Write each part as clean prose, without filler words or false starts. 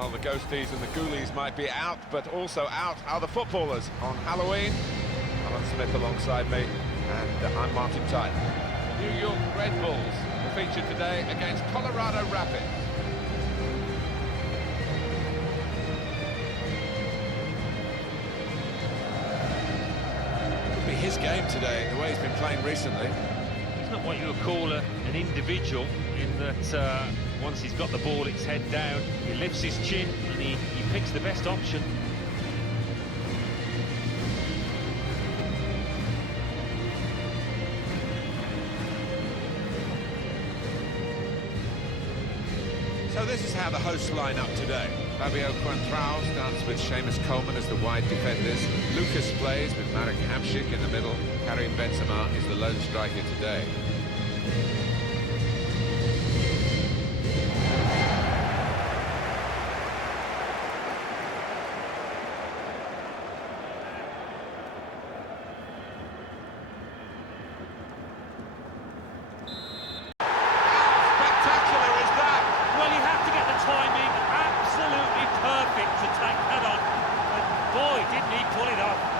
Well, the ghosties and the ghoulies might be out, but also out are the footballers on Halloween. Alan Smith alongside me, and I'm Martin Tyne. New York Redbulls were featured today against Colorado Rapids. Could be his game today, the way he's been playing recently. He's not what you would call an individual, in that once he's got the ball, it's head down, he lifts his chin and he picks the best option. So this is how the hosts line up today. Fabio Quantrao starts with Seamus Coleman as the wide defenders. Lucas plays with Marek Hamšík in the middle. Karim Benzema is the lone striker today.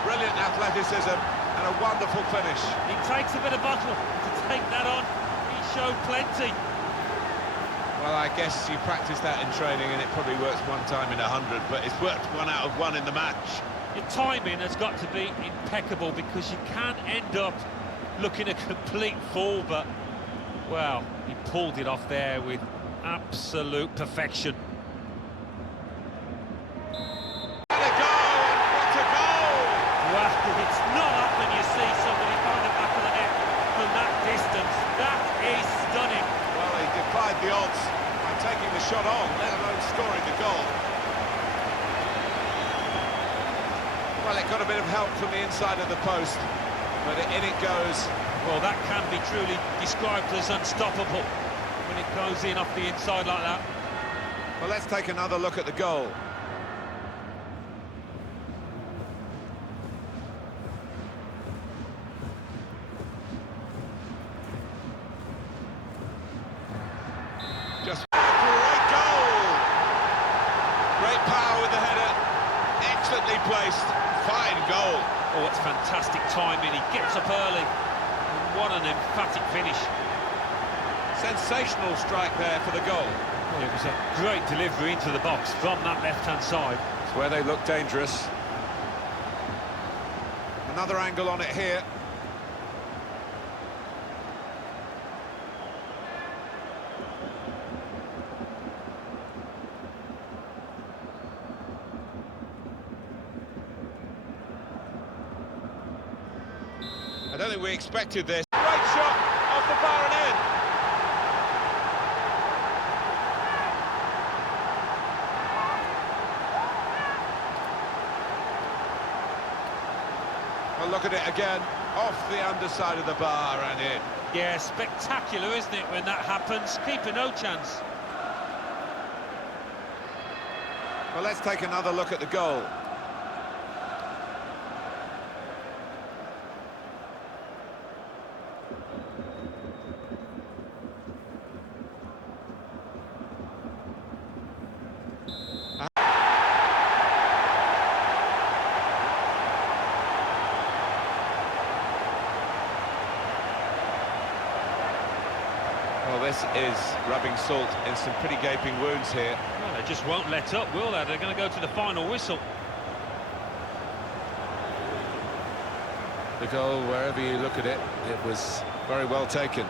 Brilliant athleticism and a wonderful finish. He takes a bit of muscle to take that on. He showed plenty. Well, I guess you practice that in training and it probably works one time in 100, but it's worked 1 out of 1 in the match. Your timing has got to be impeccable, because you can end up looking a complete fool, but, well, he pulled it off there with absolute perfection. It's not often you see somebody find the back of the net from that distance. That is stunning. Well, he defied the odds by taking the shot on, let alone scoring the goal. Well, it got a bit of help from the inside of the post, but in it goes. Well, that can be truly described as unstoppable when it goes in off the inside like that. Well, let's take another look at the goal. Just a great goal! Great power with the header, excellently placed, fine goal. Oh, it's fantastic timing, he gets up early, and what an emphatic finish. Sensational strike there for the goal. Well, it was a great delivery into the box from that left-hand side. It's where they look dangerous. Another angle on it here. I don't think we expected this. Great shot off the bar and in. Well, look at it again, off the underside of the bar and in. Yeah, spectacular, isn't it, when that happens? Keeper no chance. Well, let's take another look at the goal. Well, this is rubbing salt in some pretty gaping wounds here. Well, they just won't let up, will they? They're going to go to the final whistle. The goal, wherever you look at it, it was very well taken.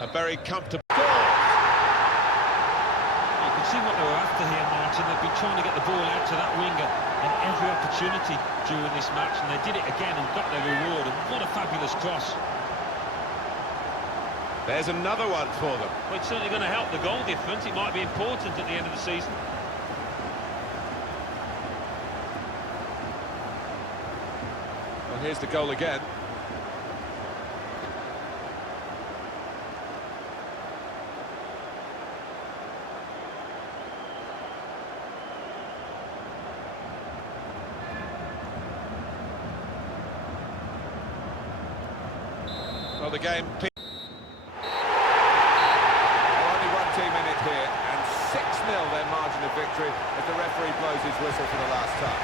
A very comfortable goal. You can see what they were after here, Martin. They've been trying to get the ball out to that winger in every opportunity during this match, and they did it again and got their reward. And what a fabulous cross. There's another one for them. Well, it's certainly going to help the goal difference. It might be important at the end of the season. Well, here's the goal again. Well, the game... only one team in it here, and 6-0 their margin of victory as the referee blows his whistle for the last time.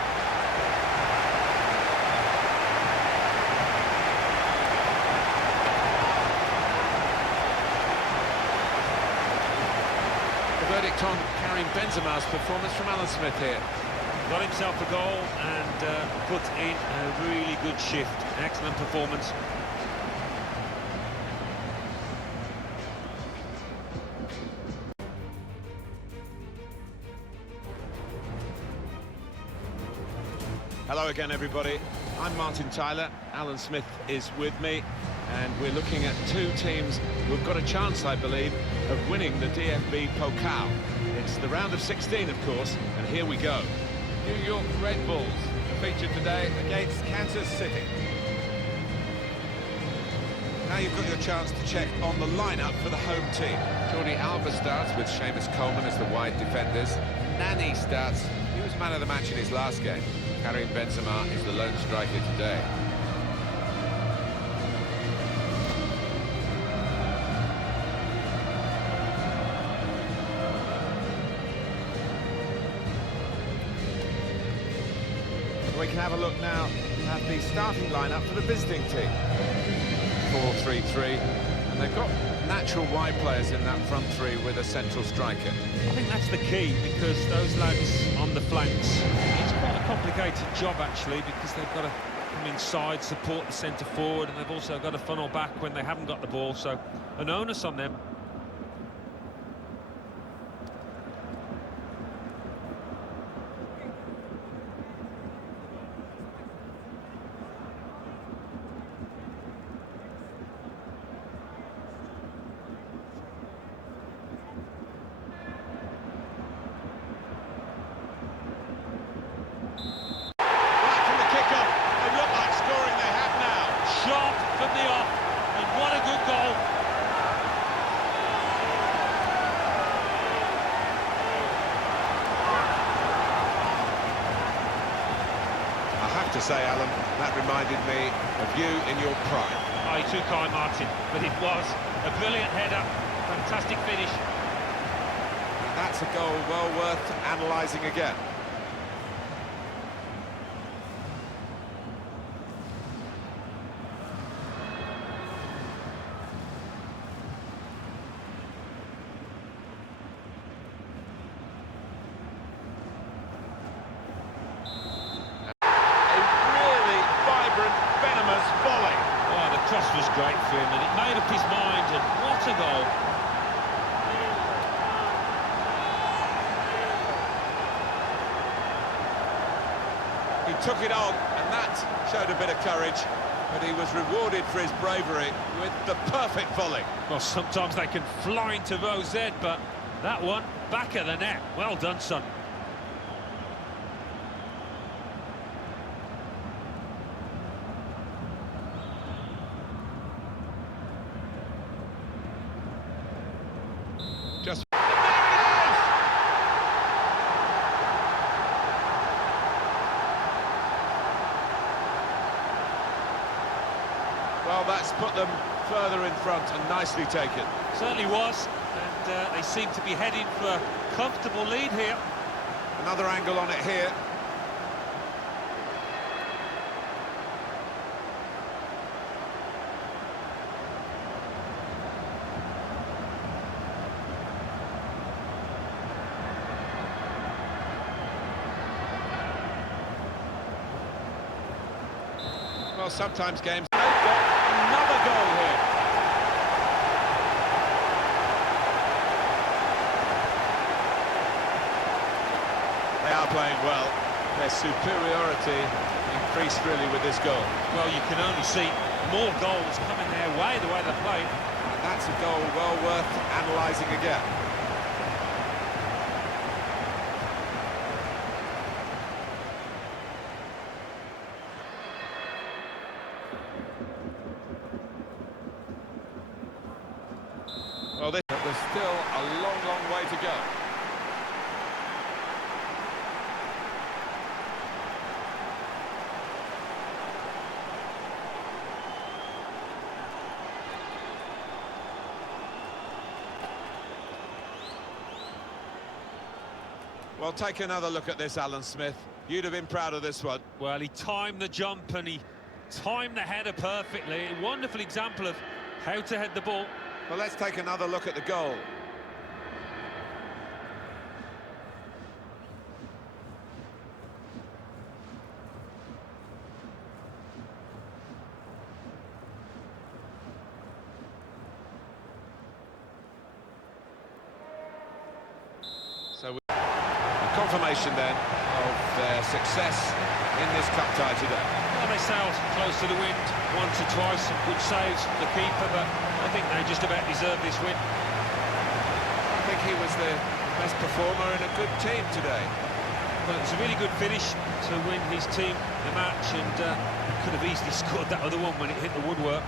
The verdict on Karim Benzema's performance from Alan Smith here. Got himself a goal and put in a really good shift. Excellent performance. Hello again, everybody. I'm Martin Tyler. Alan Smith is with me, and we're looking at two teams who've got a chance, I believe, of winning the DFB Pokal. It's the round of 16, of course, and here we go. New York Redbulls featured today against Kansas City. Now you've got your chance to check on the lineup for the home team. Jordi Alba starts with Seamus Coleman as the wide defenders. Nani starts. He was man of the match in his last game. Karim Benzema is the lone striker today. We can have a look now at the starting lineup for the visiting team. 4-3-3, and they've got natural wide players in that front three with a central striker. I think that's the key, because those lads on the flanks, it's quite a complicated job actually, because they've got to come inside, support the centre forward, and they've also got to funnel back when they haven't got the ball, so an onus on them. From the off, and what a good goal. I have to say, Alan, that reminded me of you in your prime. Oh, too kind, Martin, but it was a brilliant header, fantastic finish. And that's a goal well worth analysing again. The cross was great for him, and it made up his mind, and what a goal. He took it on, and that showed a bit of courage, but he was rewarded for his bravery with the perfect volley. Well, sometimes they can fly into Rose Z, but that one, back of the net. Well done, son. Just well, that's put them further in front and nicely taken. Certainly was, and they seem to be heading for a comfortable lead here. Another angle on it here. Well, sometimes games... They've got another goal here. They are playing well. Their superiority increased really with this goal. Well, you can only see more goals coming their way, the way they're playing. And that's a goal well worth analysing again. Well, there's still a long, long way to go. Well, take another look at this, Alan Smith. You'd have been proud of this one. Well, he timed the jump and he timed the header perfectly. A wonderful example of how to head the ball. Well, let's take another look at the goal. So confirmation then of their success in this cup tie today. Well, they sailed close to the wind once or twice, some good saves from the keeper, but I think they just about deserve this win. I think he was the best performer in a good team today. Well, it was a really good finish to win his team the match, and could have easily scored that other one when it hit the woodwork.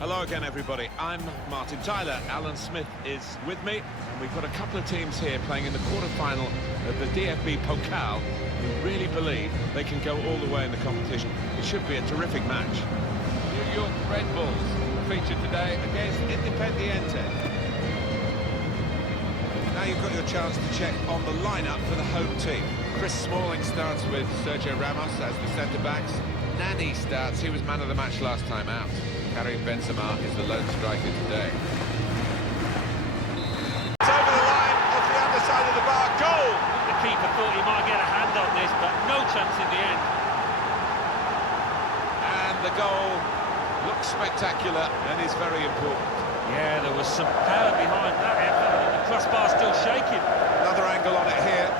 Hello again, everybody. I'm Martin Tyler. Alan Smith is with me, and we've got a couple of teams here playing in the quarter-final of the DFB Pokal who really believe they can go all the way in the competition. It should be a terrific match. New York Redbulls featured today against Independiente. Now you've got your chance to check on the lineup for the home team. Chris Smalling starts with Sergio Ramos as the centre-backs. Nani starts. He was man of the match last time out. Karim Benzema is the lone striker today. It's over the line, off the underside of the bar, goal! The keeper thought he might get a hand on this, but no chance in the end. And the goal looks spectacular and is very important. Yeah, there was some power behind that effort. The crossbar's still shaking. Another angle on it here.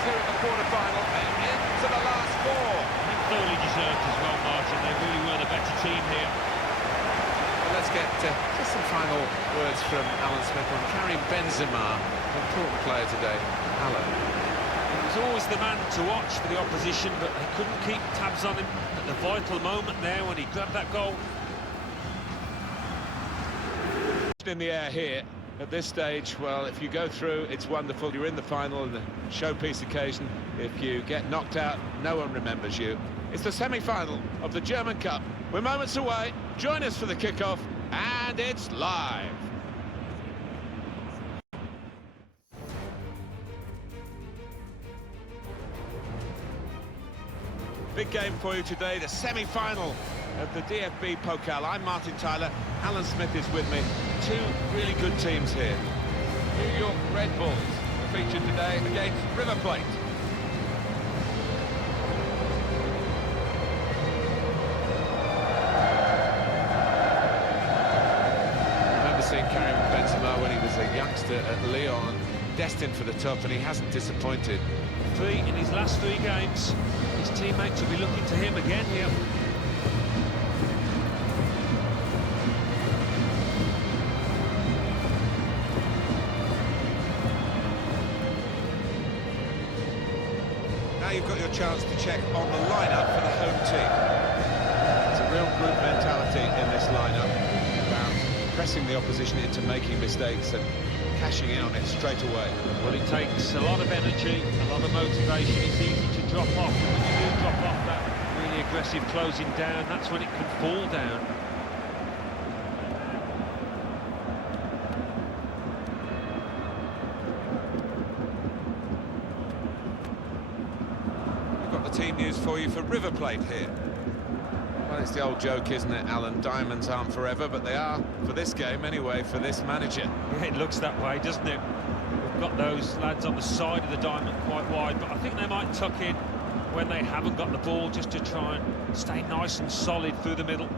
Here in the quarter-final and into the last four. Thoroughly deserved as well, Martin. They really were the better team here. Well, let's get just some final words from Alan Smith on Karim Benzema, an important player today. Alan. He was always the man to watch for the opposition, but they couldn't keep tabs on him at the vital moment there when he grabbed that goal. In the air here. At this stage, well, if you go through, it's wonderful. You're in the final and the showpiece occasion. If you get knocked out, no one remembers you. It's the semi-final of the German Cup. We're moments away. Join us for the kickoff, and it's live. Big game for you today, the semi-final of the DFB Pokal. I'm Martin Tyler, Alan Smith is with me. Two really good teams here. New York Redbulls are featured today against River Plate. I remember seeing Karim Benzema when he was a youngster at Lyon, destined for the top, and he hasn't disappointed. In his last three games, his teammates will be looking to him again here. Now you've got your chance to check on the lineup for the home team. It's a real group mentality in this lineup about pressing the opposition into making mistakes and cashing in on it straight away. Well, it takes a lot of energy, a lot of motivation. It's easy to drop off. When you do drop off that really aggressive closing down, that's when it can fall down. Team news for you for River Plate here. Well, it's the old joke, isn't it, Alan? Diamonds aren't forever, but they are for this game anyway, for this manager. Yeah, it looks that way, doesn't it? We've got those lads on the side of the diamond quite wide, but I think they might tuck in when they haven't got the ball, just to try and stay nice and solid through the middle.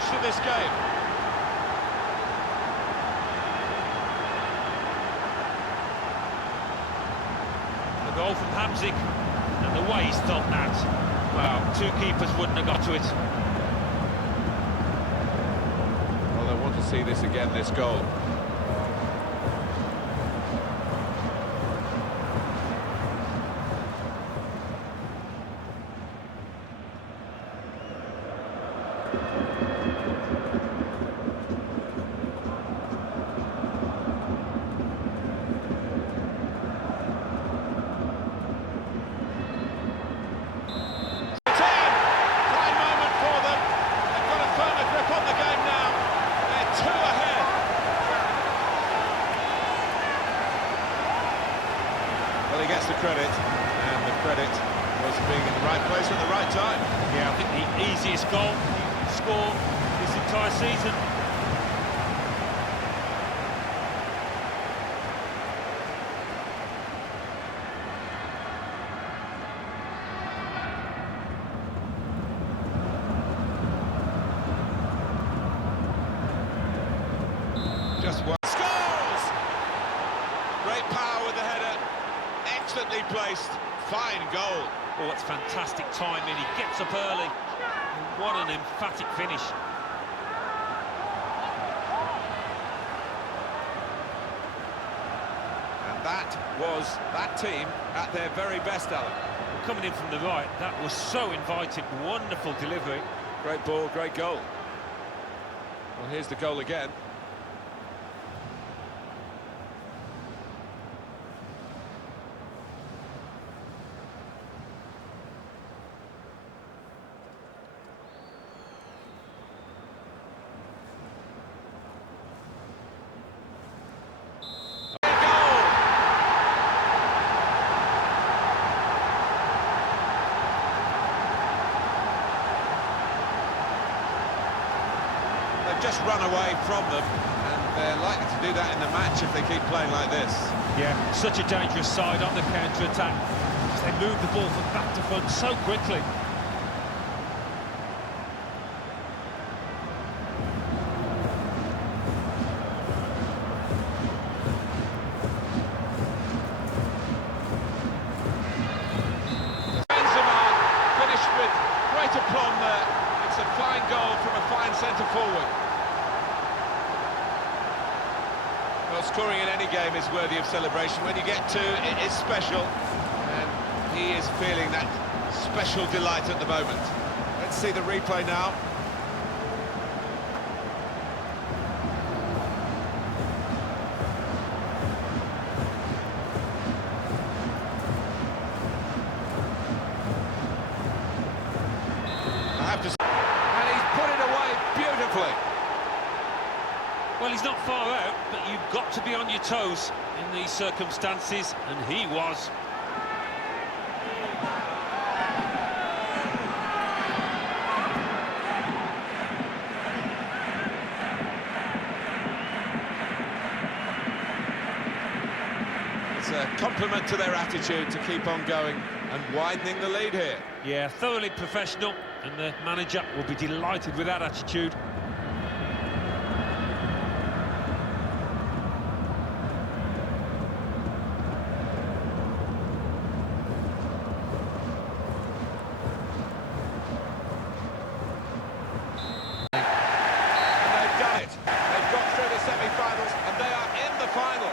To this game. Goal from Hamzik, and the way he stopped that. Wow, two keepers wouldn't have got to it. Well, they want to see this again, this goal. Well, he gets the credit, and the credit was being in the right place at the right time. Yeah, I think the easiest goal he can score this entire season. Just one. Scores! Great power with the header. Excellently placed. Fine goal. Oh, it's fantastic timing. He gets up early. What an emphatic finish. And that was that team at their very best, Alan. Coming in from the right, that was so inviting. Wonderful delivery. Great ball, great goal. Well, here's the goal again. Just run away from them, and they're likely to do that in the match if they keep playing like this. Yeah, such a dangerous side on the counter-attack. They move the ball from back to front so quickly. Benzema finished with great aplomb there. It's a fine goal from a fine centre-forward. Well, scoring in any game is worthy of celebration. When you get two, it is special, and he is feeling that special delight at the moment. Let's see the replay now. I have to say, and he's put it away beautifully. Well, he's not far out, but you've got to be on your toes in these circumstances, and he was. It's a compliment to their attitude to keep on going and widening the lead here. Yeah, thoroughly professional, and the manager will be delighted with that attitude.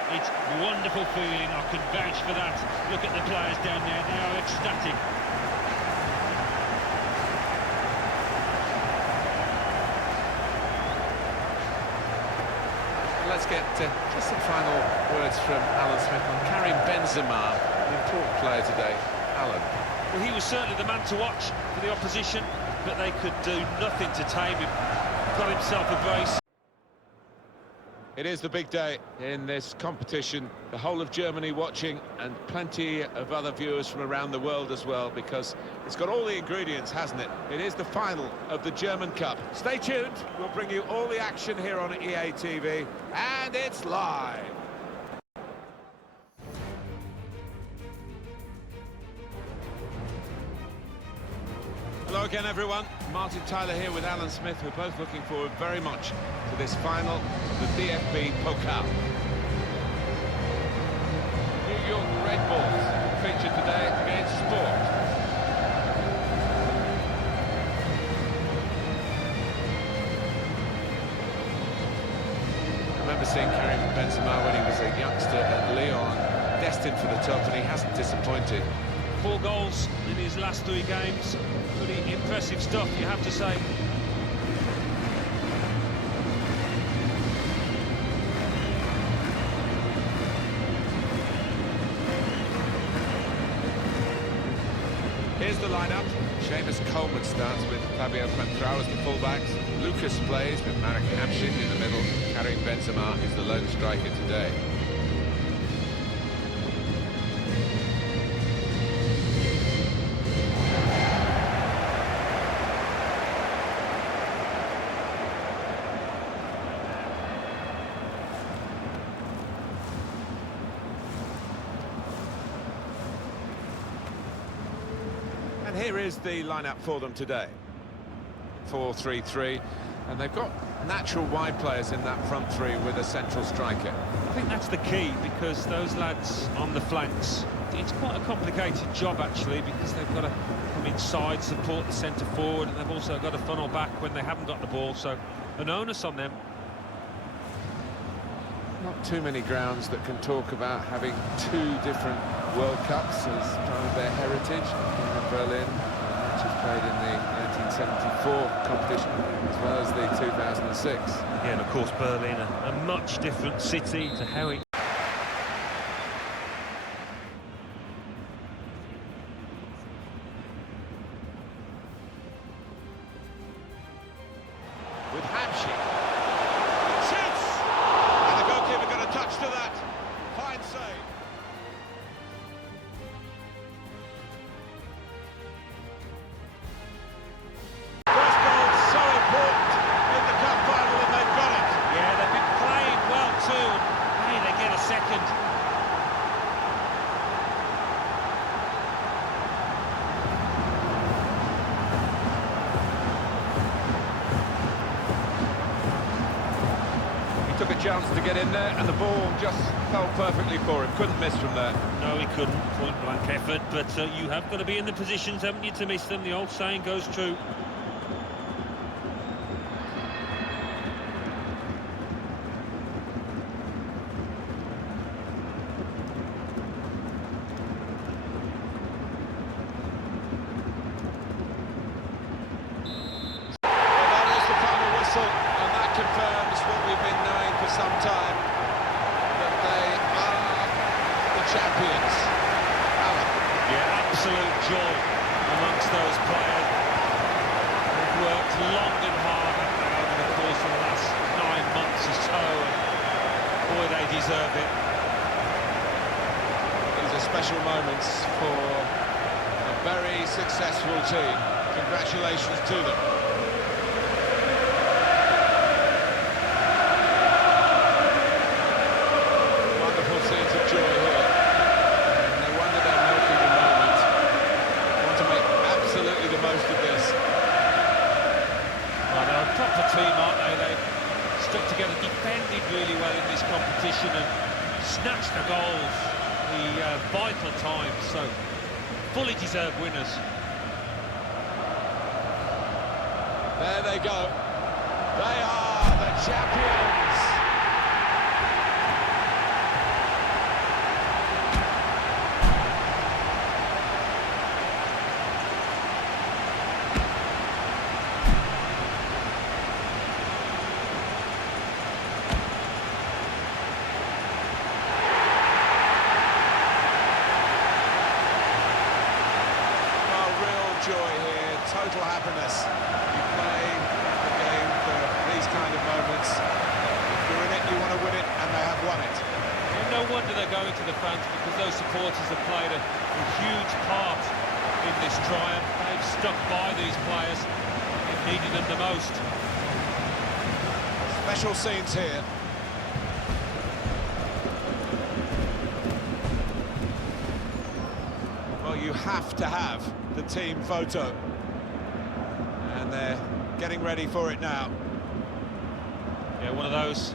It's a wonderful feeling, I can vouch for that. Look at the players down there, they are ecstatic. Let's get just some final words from Alan Smith on Karim Benzema, an important player today. Alan. Well, he was certainly the man to watch for the opposition, but they could do nothing to tame him. Got himself a brace. It is the big day in this competition. The whole of Germany watching, and plenty of other viewers from around the world as well, because it's got all the ingredients, hasn't it? It is the final of the German Cup. Stay tuned, we'll bring you all the action here on EA TV, and it's live. Hello again, everyone. Martin Tyler here with Alan Smith. We're both looking forward very much to this final of the DFB Pokal. New York Redbulls featured seen Karim Benzema when he was a youngster at Lyon, destined for the top, and he hasn't disappointed. 4 goals in his last 3 games. Pretty impressive stuff, you have to say. Here's the lineup. Seamus Coleman starts with Fabio Quantrao as the fullbacks. Lucas plays with Marek Hamšík in the middle. Karim Benzema is the lone striker today. And here is the lineup for them today. 4-3-3, and they've got natural wide players in that front three with a central striker. I think that's the key, because those lads on the flanks, it's quite a complicated job actually, because they've got to come inside, support the centre forward, and they've also got to funnel back when they haven't got the ball, so an onus on them. Not too many grounds that can talk about having 2 different World Cups as part of their heritage. In Berlin, matches played in the 1974 competition as well as the 2006. Yeah, and of course Berlin, a much different city to how it... With Hamšík. Shoots! And the goalkeeper got a touch to that. Fine save. First goal so important in the cup final, and they've got it. Yeah, they've been playing well too. Hey, they get a second. He took a chance to get in there, and the ball just fell perfectly for him. Couldn't miss from there. No, he couldn't. Point-blank effort, but you have got to be in the positions, haven't you, to miss them? The old saying goes true. That is the final whistle, and that confirms what we've been knowing for some time, that they are the champions. Alan. Yeah, absolute joy amongst those players. They've worked long and hard over the course of the last 9 months or so, and boy, they deserve it. These are special moments for a very successful team. Congratulations to them. Wonderful scenes of joy here. And no wonder they're milking the moment. Want to make absolutely the most of this. Well, they're a proper team, aren't they? They've stuck together, defended really well in this competition, and snatched the goals, the vital times, so fully deserved winners. There they go. They are the champions. Joy here, total happiness. You play the game for these kind of moments. If you're in it, you want to win it, and they have won it. And no wonder they're going to the fans, because those supporters have played a huge part in this triumph. They've stuck by these players. They've needed them the most. Special scenes here. Well, you have to have the team photo, and they're getting ready for it now. Yeah, one of those